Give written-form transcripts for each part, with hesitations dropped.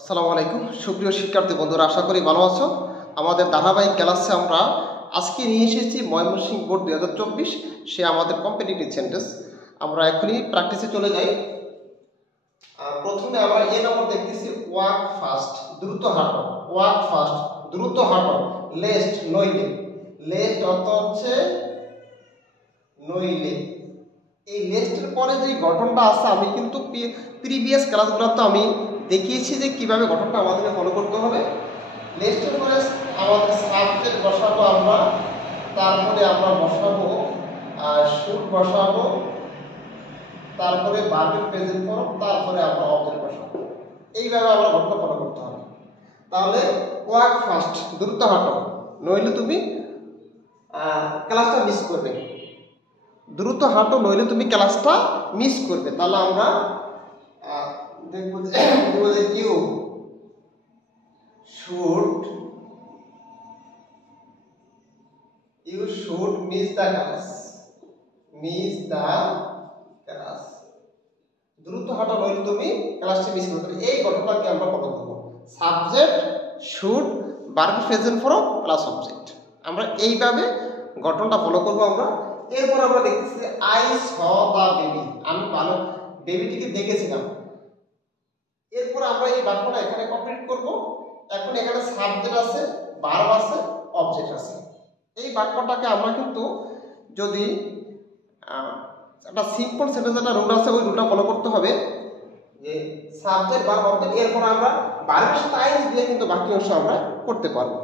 আসসালামু আলাইকুম সুপ্রিয় শিক্ষার্থী বন্ধুরা, আশা করি ভালো আছো। আমাদের ধারাবাহিক ক্লাসে আমরা আজকে নিয়ে এসেছি ময়মনসিংহ বোর্ড 2024 সে আমাদের কম্পিটিটিভ সেন্টেন্স। আমরা এখনই প্র্যাকটিসে চলে যাই। প্রথমে আমরা এ নম্বর দেখতেছি ওয়াক ফাস্ট, দ্রুত হাঁটো। ওয়াক ফাস্ট, দ্রুত হাঁটো। লেস্ট, নইলে। লেস্ট অর্থ হচ্ছে নইলে। এই লেস্টের পরে যে গঠনটা আছে আমি কিন্তু প্রিভিয়াস ক্লাসগুলোতে আমি দেখিয়েছি যে কিভাবে গঠনটা আমাদেরকে ফলো করতে হবে। লেস্টের পরে আমাদের সাবজেক্ট বসাবো আমরা, তারপরে আমরা বসাবো শুড বসাবো, তারপরে ভার্বের প্রেজেন্ট ফর্ম, তারপরে আমরা অবজেক্ট বসাবো। এইভাবে আমরা গঠনটা ফলো করতে হবে। তাহলে ওয়াক ফাস্ট, দ্রুত হাঁটো, নইলে তুমি ক্লাসটা মিস করবে। দ্রুত হাঁটো নইলে তুমি ক্লাসটা মিস করবে। তাহলে আমরা দেখবো যে you should miss the class. Miss the class, দ্রুত হাঁটো নইলে তুমি ক্লাসটা মিস করবে। এই গঠনটাকে আমরা ফলো করবো। Subject, should, verb present form plus object. আমরা এইভাবে গঠনটা ফলো করবো আমরা। এরপর আমরা দেখতেছি আই স দ্য বেবি, আমি ভালো বেবিটিকে দেখেছিলাম। এরপর আমরা এই বাক্যটা এখানে কমপ্লিট করব। এখন এখানে সাবজেক্ট আছে, ভার্ব আছে, অবজেক্ট আছে। এই বাক্যটাকে আমরা কিন্তু যদি একটা সিম্পল সেন্টেন্স একটা রুল আছে, ওই রুলটা ফলো করতে হবে যে সাবজেক্ট ভার্ব অবজেক্ট, এরপর আমরা ভার্বের সাথে আইএনজি দিয়ে কিন্তু বাকি অংশ আমরা করতে পারবো।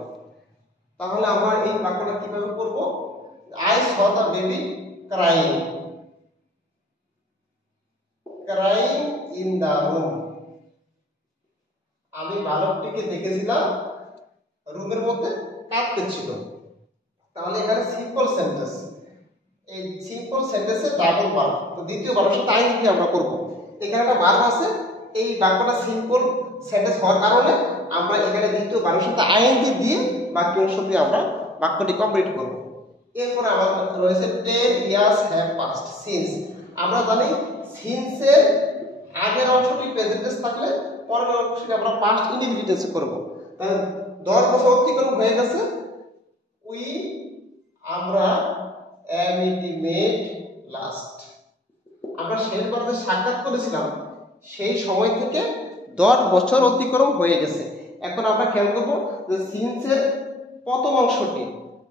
তাহলে আমরা এই বাক্যটা কিভাবে করব? I saw the baby crying in the room. আমি বালকটিকে দেখেছিলাম রুমের মধ্যে কাঁদতেছিল। তাহলে এখানে সিম্পল সেন্টেন্স, এই সিম্পল সেন্টেন্সে ডাবল ভার্ব, তো দ্বিতীয় ভার্বের সাথে আইএনজি দিয়ে আমরা করব। এখানে একটা ভার্ব আছে, এই বাক্যটা সিম্পল সেন্টেন্স হওয়ার কারণে আমরা এখানে দ্বিতীয় ভার্বের সাথে আইএনজি দিয়ে বাকি অংশ দিয়ে আমরা বাক্যটি কমপ্লিট করব। এরপর আমাদের রয়েছে 10 years have passed since। আমরা জানি since এর আগের অংশটি প্রেজেন্ট টেন্স থাকলে পরের অংশটি আমরা পাস্ট ইনডিফিনিট টেন্সে করব। তাহলে 10 বছর অতিক্রম হয়ে গেছে। আমরা মেট লাস্ট, আমরা শেষবার যে সাক্ষাৎ করেছিলাম সেই সময় থেকে 10 বছর অতিক্রম হয়ে গেছে। এখন আমরা খেয়াল করব যে since এর প্রথম অংশটি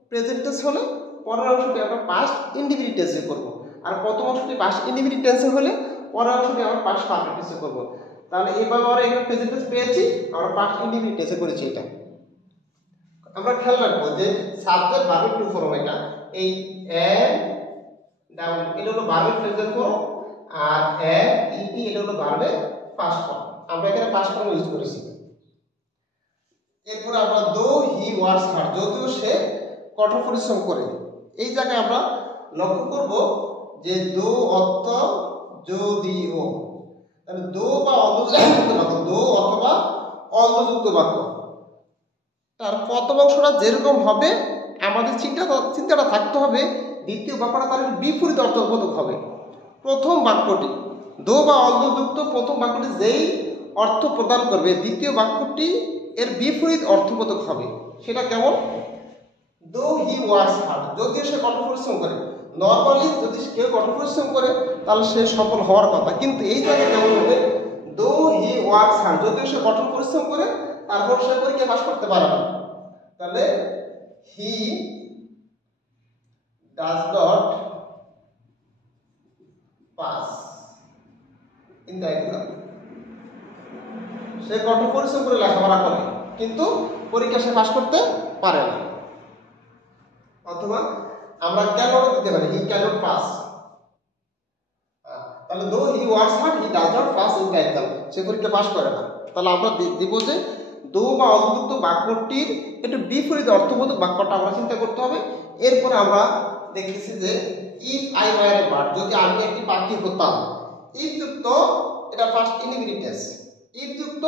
প্রেজেন্ট টেন্স হলে পরের অংশটি আমরা পাস্ট ইনডিফিনিট টেন্সে করব, আর প্রথম অংশটি পাস্ট ইনডিফিনিট টেন্সে হলে পরের অংশটি আমরা পাস্ট পারফেক্ট টেন্সে করব। তাহলে এইভাবে আমরা এখানে প্রেজেন্ট টেন্স পেয়েছি, আমরা পাস্ট ইনডিফিনিট টেন্সে করেছি। এটা আমরা খেয়াল রাখবো যে সাবজেক্ট ভার্বের টু ফর্ম, এটা এই ডাউন এটা হলো ভার্বের প্রেজেন্ট ফর্ম, আর ইটি এটা হলো ভার্বের পাস্ট ফর্ম। আমরা এখানে পাস্ট ফর্ম ইউজ করেছি। এরপর আমরা দো হি ওয়ার্কস হার্ড, যদিও সে কঠোর পরিশ্রম করে। এই জায়গায় আমরা লক্ষ্য করব যে দো অর্থ যদিও, তাহলে দো বা অল্পযুক্ত বাক্য, দো অথবা অল্পযুক্ত বাক্য, তার প্রথম অংশটা যেরকম হবে আমাদের চিন্তাটা থাকতে হবে দ্বিতীয় বাক্যটা তার বিপরীত অর্থবোধক হবে। প্রথম বাক্যটি দো বা অল্পযুক্ত, প্রথম বাক্যটি যেই অর্থ প্রদান করবে দ্বিতীয় বাক্যটি এর বিপরীত অর্থবোধক হবে। সেটা কেমন? দো হি ওয়ার্কস হার্ড, যদিও সে কঠোর পরিশ্রম করে। নরমালি যদি কেউ কঠোর পরিশ্রম করে তাহলে সে সফল হওয়ার কথা, কিন্তু এই জায়গায় কেমন হবে? দো হি ওয়ার্কস হার্ড, যদিও সে কঠোর পরিশ্রম করে তারপর সে পরীক্ষা পাস করতে পারে না। তাহলে he does not pass in the exam, সে কঠোর পরিশ্রম করে লেখাপড়া করে কিন্তু পরীক্ষা সে পাস করতে পারে না। অথবা আমরা ক্যানট দিতে পারি, হি ক্যানট পাস। তাহলে though he works hard he does not pass in the exam, সে পরীক্ষা পাস করে না। তাহলে আমরা দিব যে দো বা অল্পযুক্ত বাক্যটির একটু বিপরীত অর্থবোধক বাক্যটা আমরা চিন্তা করতে হবে। এরপরে আমরা দেখতেছি যে if I were a bird, যদি আমি একটি পাখি হতাম। ইফ যুক্ত এটা ফার্স্ট ইনডিফিনিট টেন্স। ইফ যুক্ত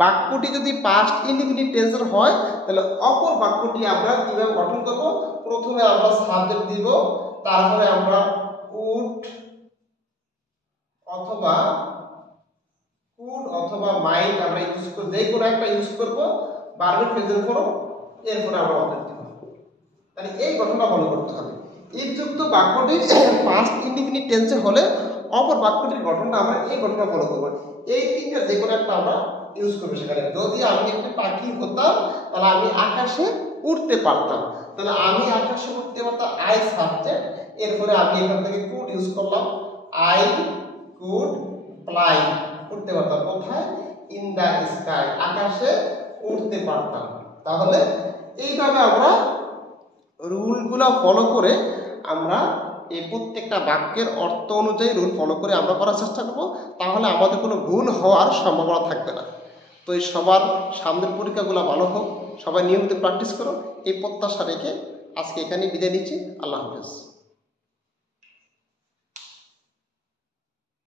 বাক্যটি যদি পাস্ট ইনডিফিনিট টেন্সের হয় তাহলে অপর বাক্যটি আমরা কিভাবে গঠন করব? প্রথমে আমরা সাবজেক্ট দিব, তারপরে আমরা উড অথবা কুড অথবা মাইট আমরা ইউজ ইউজ করব, যে কোনো একটা ইউজ করব, ভার্বের প্রেজেন্ট ফর্ম, এরপরে আমরা অবজেক্ট দিব। তাহলে এই গঠনটা ফলো করতে হবে। ইফ যুক্ত বাক্যটির পাস্ট ইনডিফিনিট টেন্সে হলে অপর বাক্যটির গঠনটা আমরা এই গঠনটা ফলো করব। এই তিনটা যে কোনো একটা আমরা ইউজ করবো সেখানে। যদি আমি একটি পাখি হতাম তাহলে আমি আকাশে উড়তে পারতাম, তাহলে আমি আকাশে উঠতে পারতাম আই সাবজেক্ট, এরপরে আমি এখান থেকে কুড ইউজ করলাম, আই কুড ফ্লাই, উঠতে পারতাম কোথায়, ইন দা স্কাই, আকাশে উঠতে পারতাম। তাহলে এইভাবে আমরা রুলগুলো ফলো করে আমরা এই প্রত্যেকটা বাক্যের অর্থ অনুযায়ী রুল ফলো করে আমরা করার চেষ্টা করব, তাহলে আমাদের কোনো ভুল হওয়ার সম্ভাবনা থাকবে না। তো এই সবার সামনের পরীক্ষাগুলো ভালো হোক, সবাই নিয়মিত প্র্যাকটিস করো, এই প্রত্যাশা রেখে আজকে এখানে বিদায় নিচ্ছি। আল্লাহ হাফেজ।